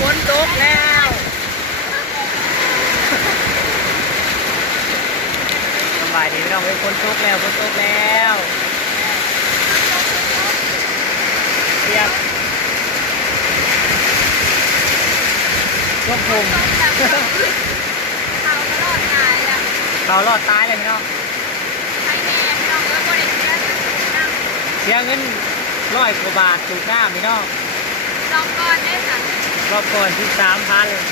ฝนตกแล้วสบายดีพี่น้องเอ้ยฝนตกแล้วฝนตกแล้วเทียบช่วงผมเขาตลอดงานอะเขารอดตายเลยพี่น้องใช้แม่พี่น้องแล้วบริเวณนั่งเสียเงินร้อยกว่าบาทถูกหน้าพี่น้อง ลองก่อนได้ค่ะรอบก่อนที่สามพันเลย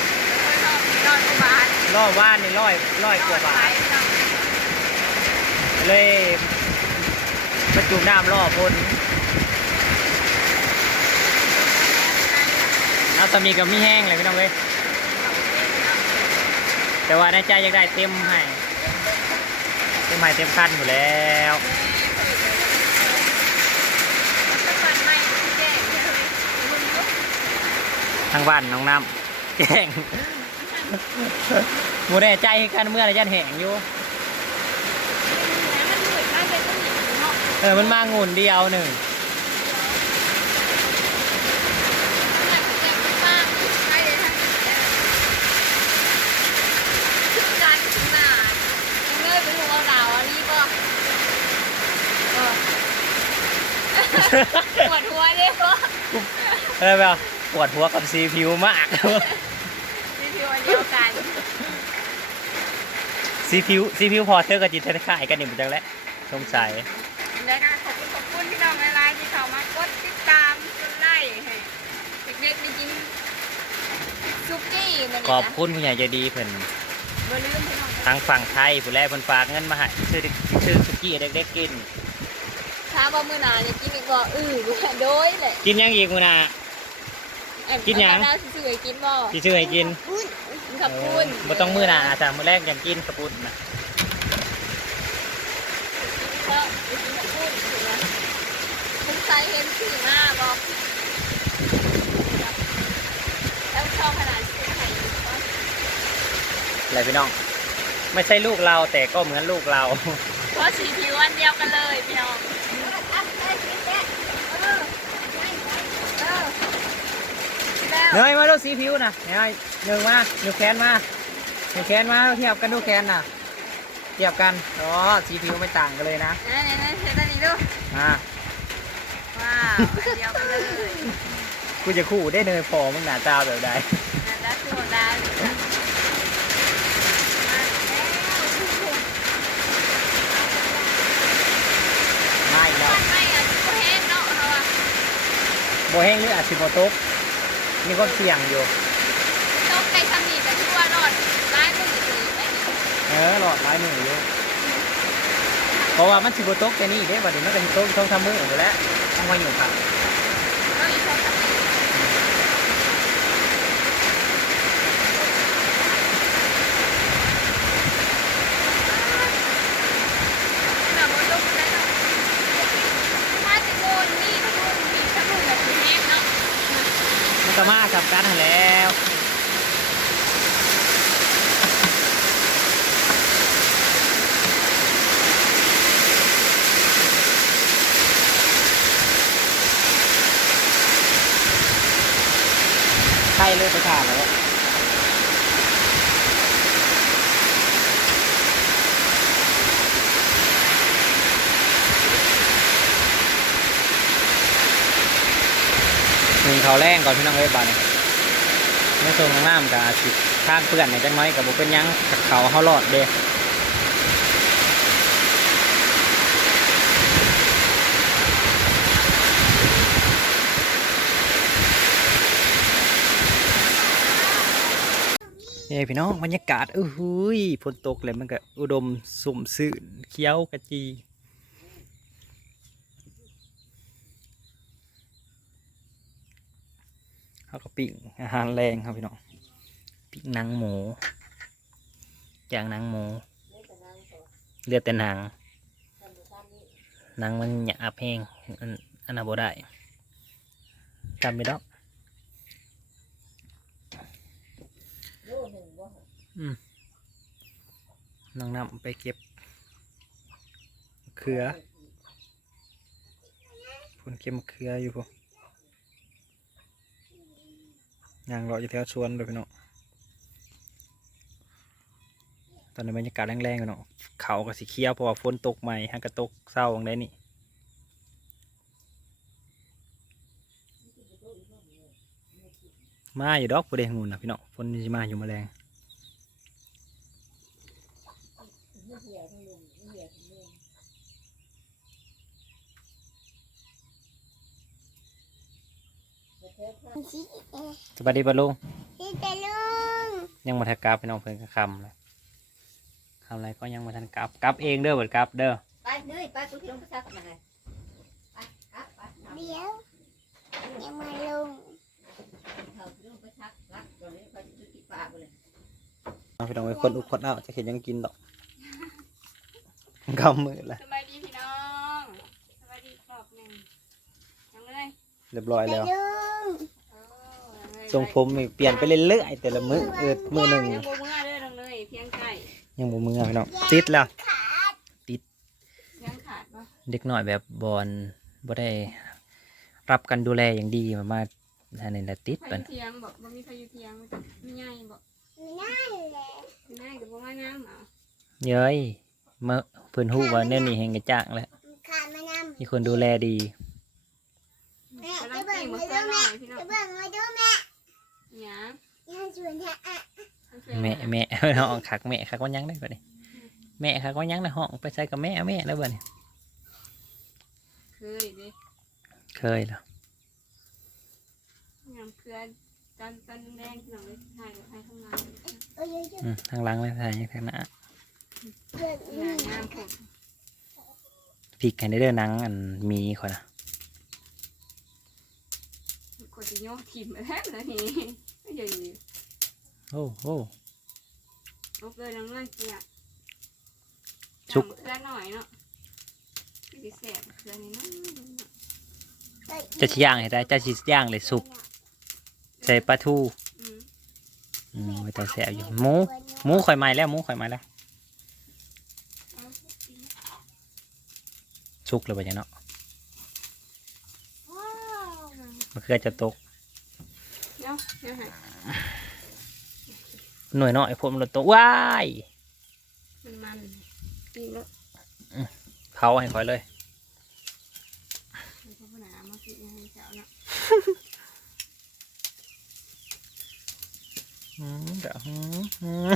ลองลองบาทรอบว่านนี่ร้อยร้อยกว่าบาทพี่น้องเลยมาจุ่มน้ำรอบพ้นเอาสามีกับมีแห้งเลยพี่น้องเว้ยแต่ว่าในใจอยากได้เต็มให้เต็มให้เต็มคันอยู่แล้ว ทางบ้านน้องน้ำแกล้งหมูแน่ใจกันเมื่อไรยันแหงอยู่ เออ มันมางุ่นเดียวหนึ่งปวดหัวเนี่ยปะเออแบบ ปวดหัวกับซีพิวมาก รีวิวอันเดียวกันซีพิวซีพิวพอเธอกับจิตเธอขายกันนี่มันจังแหละสงสัยแล้วก็ขอบคุณขอบคุณพี่น้องหลายๆที่เข้ามากดติดตามกดไลค์ให้เด็กๆได้กินซุกี้มันขอบคุณผู้ใหญ่ใจดีเพิ่นบ่ลืมพี่น้องทางฝั่งไทยผู้แรกเพิ่นฝากเงินมาให้ซื้อซื้อสุกี้ให้เด็กๆกิน ถ้าบ่มื้อหน้าจะกินอีกบ่อื้อโดยแหละ กินยังอีกมื้อหน่ะ กินหยังเอาสิซื้อให้กินบ่ที่ซื้อให้กินกินขับปุ้นบ่ต้องมื้อหน่ะจ้ะมื้อแรกยังกินกระปุนน่ะก็ไปกินขับปุ้นถูกไหมคุณใส่เห็นสีหน้าบ่แล้วชอบขนาดซื้อให้อยู่บ่อะไรพี่น้อง ไม่ใช่ลูกเราแต่ก็เหมือนลูกเรา เพราะสีผิวอันเดียวกันเลยพี่น้องแล้ว เนยมาดูสีผิวนะเนยหนึ่งมาหนึ่งแขนมาหนึ่งแขนมาเทียบกันดูแขนน่ะ เทียบกันอ๋อสีผิวไม่ต่างกันเลยนะนี่นี่นี่เห็นอันนี้ดูอ่าว้าวอันเดียวกันเลยกูจะคู่ได้เนยพอมึงหน้าตาแบบใดนั่นแล้วคือโมดาเลยจ้ะมาแล้วไม่แล้วไม่อะก็แห้งเนาะเราอะโบแห้งหรืออาจสิบโบตก มีความเสี่ยงอยู่ต้องไก่สมีแต่ที่ว่ารอดร้ายมือถือไม่ดีเออหลอดลายมืออยู่เพราะว่ามันสิบโบตกแต่นี่เด้บัดนี้มันก็สิตกต้องทำมือออกไปแล้วต้องมาอยู่ค่ะก็มีโทรศัพท์แบบว่าลุกได้เนาะถ้าจะโกนนี่ถ้าโกนนี่ถ้าลุกแบบนี้เนาะ มัน ก็มากับกันหั่นแล้วใช่เลยไปถ่านแล้วหนึ่งเขาแรงก่อนพี่น้องเอ้ยบาดนไม่ส่งน้ำกับสิทางเปื่อนในจังน้อยกับบุเป็นยังกับเขาเขาหลอดเด้เอ้พี่น้องบรรยากาศเออหุยฝนตกเลยมันก็อุดมสมสื่นเขียวกระจี เขาก็ปิ้งอาหารแรงครับพี่น้องปิ้งนังหมูย่างนังหมูเลือดแต่หนังหนังมันหยาบแห้งอันนั้นบ่ได้จำไม่ได้อืมน้องนำไปเก็บ เขือผลเก็บเขืออยู่พวก ยางรออยู่แถวสวนเลยพี่น้องตอนนี้บรรยากาศแรงๆพี่น้องเขาก็สีเขียวเพราะว่าฝนตกใหม่ฮะก็ตกเศร้าอย่างไรนี่มาอยู่ดอกประเด็นงูนะพี่น้องฝนจะมาอยู่มาแรง สวัสดีปะลุงพี่ตาลุงยังมาทันกลับพี่น้องเพิ่นก็คำเลยคำอะไรก็ยังมาทันกลับกลับเองเด้อเบิดกลับเด้อไปเนยไปคุณลงไปซักมาเลยไปกลับไปทำเดี๋ยวยังมาลงเถอะลงไปซักรักตอนนี้ไปจุดติดปากเลยเอาพี่น้องไปคนอุกคนเอาจะเห็นยังกินดอกกำมือละสบายดีพี่น้องสบายดีรอบหนึ่งยังเลยเรียบร้อยตาแล้ว ทรงผมนี่เปลี่ยนไปเรื่อยๆแต่ละมือเออมือหนึ่งยังบ่เมื่อเด้อน้องเลยเพียงไก่ยังบ่มือพี่น้องติดแล้วขาดยังขาดปะเด็กน้อยแบบบอลบ่ได้รับการดูแลอย่างดีมามาอันนี้แหละติดพาปันยุเทียงบอกบ่มีพายุเทียงไม่ง่ายบอกนั่นแหละไม่ง่ายกับบ่ง่ายงามเหรอเย้ยเมื่อเพิ่นฮู้ว่าแนวนี้แห่งกระจ่างแล้วขาดมานำมีคนดูแลดีแม่กำลัจะงเบิ่เก่งงมาบ่ดูเสื้อหน่แม่อยพี่น้องจะเบิ่งมาดูแม่ หยังยังชวนเธออะมันช่วยแม่แม่ห้องคักแม่คักว่ายังได้บ่นี่แม่คักว่ายังในห้องไปใส่กับแม่แม่แล้วบ่นี่เคยเด้เคยแล้วยามเพื่อจันจันแดงพี่น้องเลยถ่ายถ่ายข้างหลังโอ้ยยอืมทางหลังเลยทางนี้ทางหน้าเบิ่งหน้างามผมพริกให้ได้เด้อหนังอันมีขอยนะ กดจะ โยกทีมแล้วนะนี่ไม่ใหญ่โอ้โอ้ลุกเลยน้องเลยเนี่ยชุบเคลื่อนหน่อยเนาะคือสิแสบเคลื่อนนี่เนาะจะชิย่างให้ได้จะชิย่างเลยสุกใส่ปลาทูอืมไว้แต่แสบอยู่หมูหมูข่อยใหม่แล้วหมูข่อยใหม่แล้วสุกเลยบ่ยังเนาะมันคือจะตก เดี๋ยวเดี๋ยวให้หน่วยน้อยผมมันตกว้ายมันมันปีนแล้วเผาให้ข่อยเลยมันก็ผนามาปีนให้เจ้าเนาะอืมเดี๋ยวอืมอืม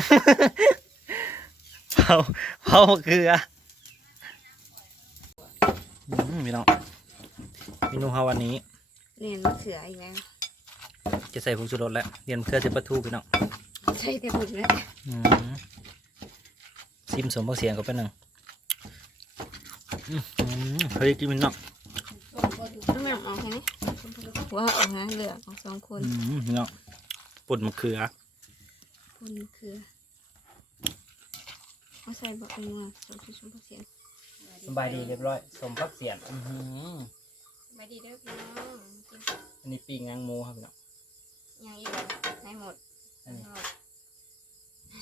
เผาเผาเกลืออืมพี่น้องเมนูเฮาวันนี้เรียนมะเขืออีกแล้ว จะใส่ผงชูรสแล้วเรียนเพื่อใส่ปลาทูพี่น้องใช่แต่บุญเลยอืมซิมสมบักเสียงก็เป็นหนึ่งอืมอืมเฮ้ยกินมันเนาะต้องแม่ออกแค่นี้ว้าวนะเหลือของสองคนอืมพี่น้องปุ่นมะเขือคนคือเอาใส่บอกเอามาสองชุดชุดเสียงสบายดีเรียบร้อย สมพักเสียงอือหือสบายดีเด้อพี่น้องกินอันนี้ปีกงางหมูครับพี่น้อง ยังอีกแล้วให้หมดอันนี้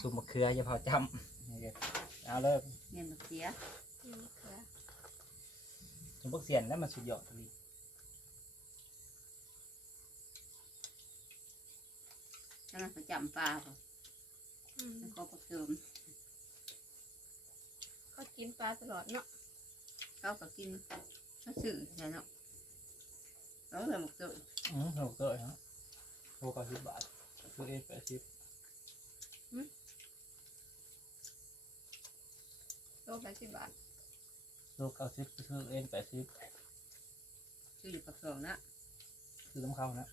ซุปมะเขืออย่าเผาจำนี่เดี๋ยวเอาเลยเงินเสียกินมะเขือสมพักเสียงแล้วมันสุดยอดเลยกำลังประจำปลาป่ะอืมแล้วก็ประเติมก็กินปลาตลอดเนาะเขาก็กินเขาสื่อใช่เนาะแล้วเลยหมกเติมอืมเราเกิดฮะ โลกาสิบบาทซื้อเองแปดสิบโลแปดสิบบาทโลเก้าสิบซื้อเองแปดสิบชื่ออยู่ปักซองนะซื้อน้ำเข้านะ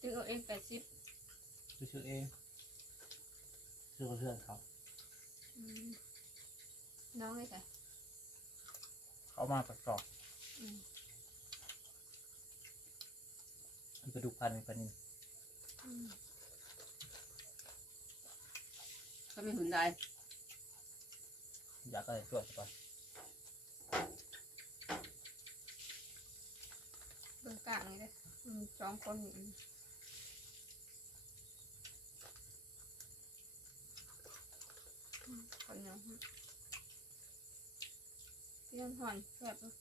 ซื้อเอาเองแปดสิบซื้อซื้อเองซื้อกับเพื่อนเขาอืมน้องเลยจ้ะเขามาประกอบอืม มันกระดูกพันเป็นพันนี่อืมเขาไม่หุ่นได้อยากอะไรตรวจก่อนเบิ่งกลางเลยเด้ออืมสองคนนี่อืมอืมคนเนาะเตรียมห่อนแซ่บเด้อ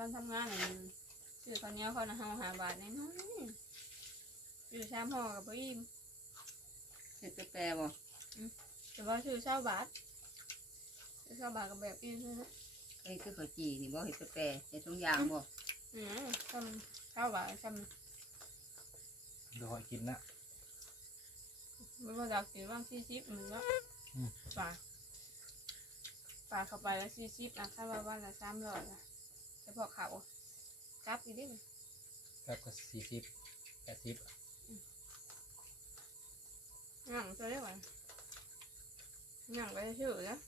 อนทำงานน่ะซื้อข้าวเหนียวข้าวหน้าหาบาทน้อยๆซื้อชามห่อกับบ่อิ่มเห็ดแปรบ่แต่ว่าซื้อเช้าบาทซื้อเช้าบาทกับแบบอิ่มเลยนะไอ้คือข้าวจีนี่บ่เห็ดแปรเห็ดทุกอย่างบ่อืมทำเช้าบาททเดี๋ยวขอกินนะำไม่ว่าจะกินบ้างซีซิปมันก็อืมปลาปลาเข้าไปแล้วซีซิปนะถ้าว่าวันละสามร้อยนะ เฉพาะเขากลับอีกได้ไหมครับก็สี่สิบแปดสิบหนังจะได้ไหมหนังไปชื่อนะ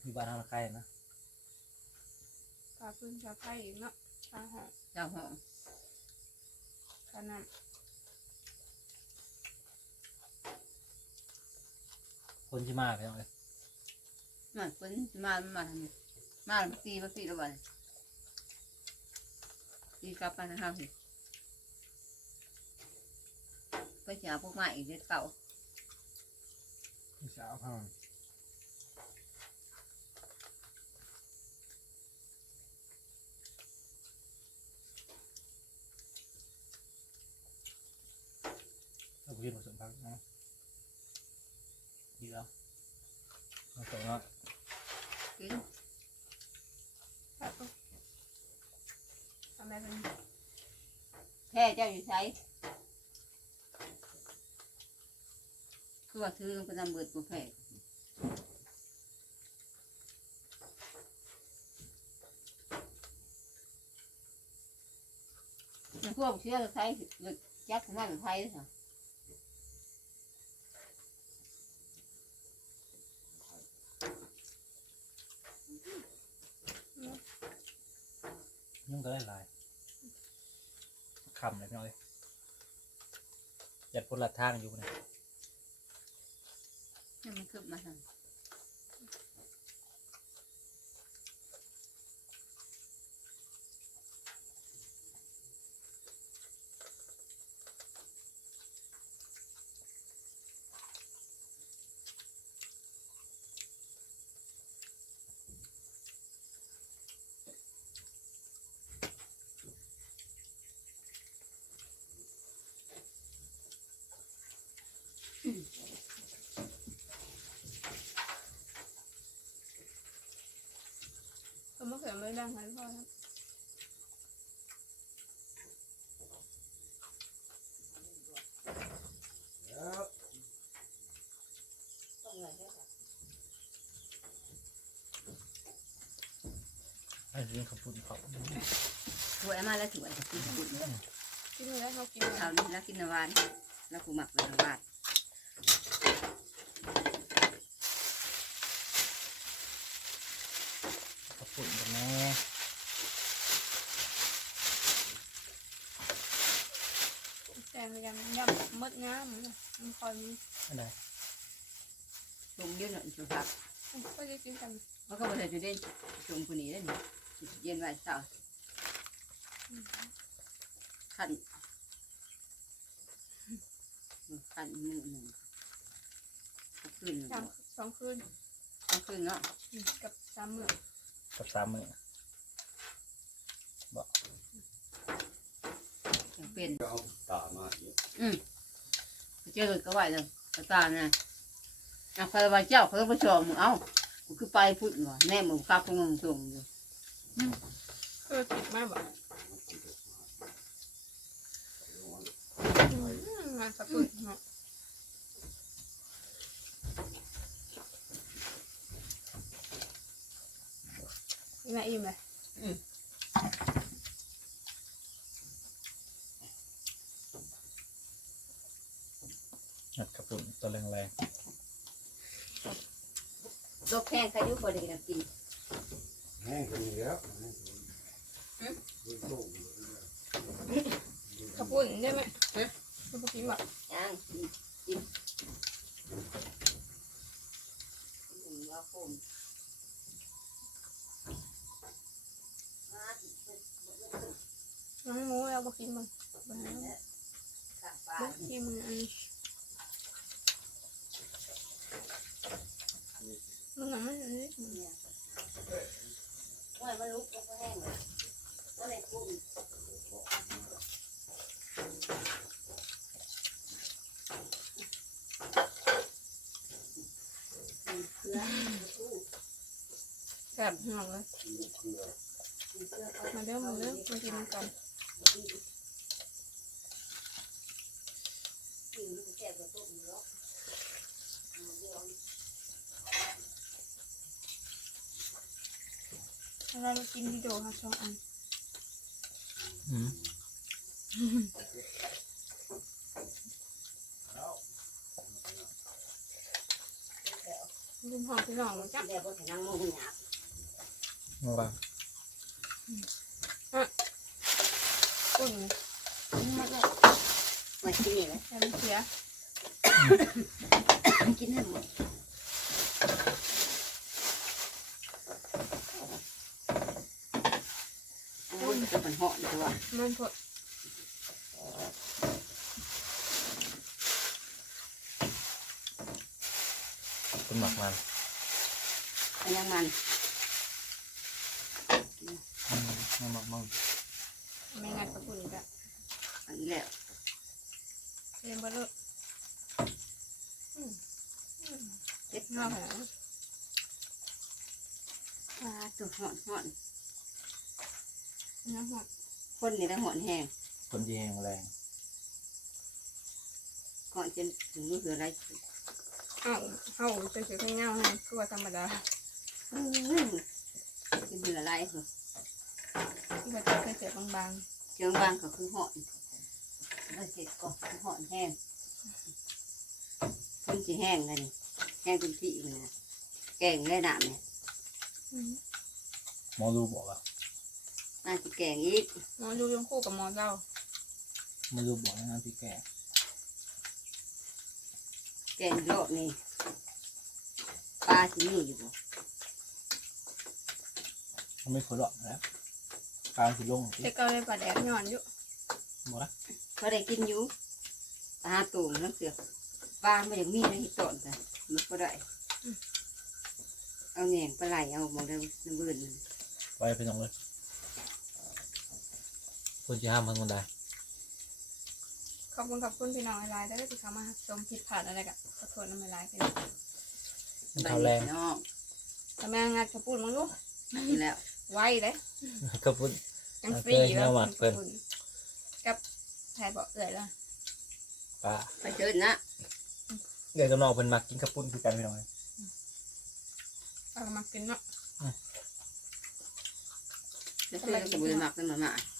อยู่บ้านทางใครนะปลาพื้นปลาไผ่อีกเนาะปลาหอมเจ้าห้องปลาน้คนที่มาไปเอาเลย มันเพิ่นสิมามาทำไมมาตีมาตีแล้วบ่ตีกลับมาทางเฮาสิไปหาพวกมาอีกเด็ดเก่าพี่าวพ่อเอาไปกินผสมพักนะดีแล้วมาส่งแล้ว กินำปลาปุ๊บทำไมเป็น แพ้เจ้าอยู่ใช้คือว่าถือลงไปนำเบิดบ่แพ้มันพวกเชื่อใช้เบิดจักของมันไทยเด้อค่ะ ยุ่งก็ได้หลายคำเลยพี่น้อย ลัดทางอยู่นะ เขาไม่เคยไม่ดังให้พ่อครับไอ้เรื่องขับปุ่นเขาถวยมากแล้วถวยกินบุญกินแล้วเขากินคราวนี้แล้วกินนวานแล้วกูหมักนวาน ขับปุ่นกันแน่ แซงยำ ยำมดน้ำมันคอยมีอะไรชมเยอะหน่อยชุพักก็จะกินกันเพราะเขาบอกจะเด่นชมคนนี้ได้เนี่ยเย็นไว้เช้าขันขันมือหนึ่งคืนสามสองคืนต้องคืนเนาะกับสามมื้อกับสามมือยังเป็นเอาตามาอีก เจอเลยก็ไหวเลยตาเนี่ยเอาใครว่าเจ้าเขาไปชมมึงเอ้ากูคือไปพูดว่าแน่มึงข้าพงงส่งอยู่คือติดมากแบบงานสกุลเนาะนี่แม่อิ่มเลย หัดขับปุ่นตัวแรงแรง โรคแข้งใครยุ่งพอดีกันกินแห้งกันอยู่แล้วแห้งกันดูโต้งขอบคุณได้ไหมคุณพ่อพิมพ์บอกยังกินกินว่าคมน้องหมูเราบอกกินมันบอกให้กลับบ้าบอนกกินมันอันนี้มันหนังมันอันนี้ เนี่ย ว่ามันลุกแล้วก็แห้งเลยก็เลยกุ้งแซ่บพี่น้องเลยมาเด้อมาเด้อมากินกันเรากินที่โดค่ะสองอันอืมลืมหอมพี่น้องมาจ้ะเดี๋ยวพอถึงนั่งมองหยาบมาบ้างอุ่นมากินนี่เลยแต่ไม่เสียกินให้หมดโอ้ยจะเป็นเหาะตัวมันพอเป็นหมักมันอันยังมันอืมไม่หมักมันไม่งัดกระปุ่นจ้ะอันนี้แหละเรียนบอลลูนเจ็บนอกหางปลาตัวเหาะเหาะ น้ำหอมคนนี่ได้เหาะแห้งคนที่แห้งแรงก่อนจะถึงมือคืออะไรเอ้าเข้าจะเสียข้างเงาให้ก็ว่าธรรมดากินเป็นอะไรเหรอที่ว่าจะเคยเสียบางเชียงบางก็คือเหาะแล้วเสร็จก็คือเหาะแห้งคนจะแห้งเลยนี่แห้งเป็นที่มันนะแกงได้หนามเนี่ยๆอืมหมอดูบอกว่า น่าจะแกงอีกหมอดูยังคู่กับหมอเจ้าหมอดูบอกให้น้ำพริกแกงแกงโลกนี่ปลาที่นี่อยู่บ่เขาไม่เคยหรอกแล้วกลางสิลงสิแต่ก็เลยปลาแดดย้อนอยู่บอกนะเขาได้กินอยู่ปลาตูมน้ำเสือกปลาไม่อยากมีนะที่ต้นแต่มันก็ได้เอาแหน่งปลาไหลเอามองได้น้ำเบื่อนี่ไปไปตรงเลย คนจะห้ามมันคนใดขอบคุณขอบคุณพี่น้องไลน์ได้ที่เขามาชมผิดพลาดอะไรกันขอโทษน้ำลายไปมันเท่าแรงน้องแต่แม่งัดกระปุ่นมั้งลูกนี่แล้วไวเลยก็พูดจังสี่แล้วเอาเพิ่นเอาหมัดเพิ่นกับไทยบอกเอื่อยแล้วปลาไปเชิญนะเดี๋ยวจะนอกเป็นมักกินกระปุ้นคือกันพี่น้องเอามากินเนาะจะเชิญกับบุญหมักกันมามาเ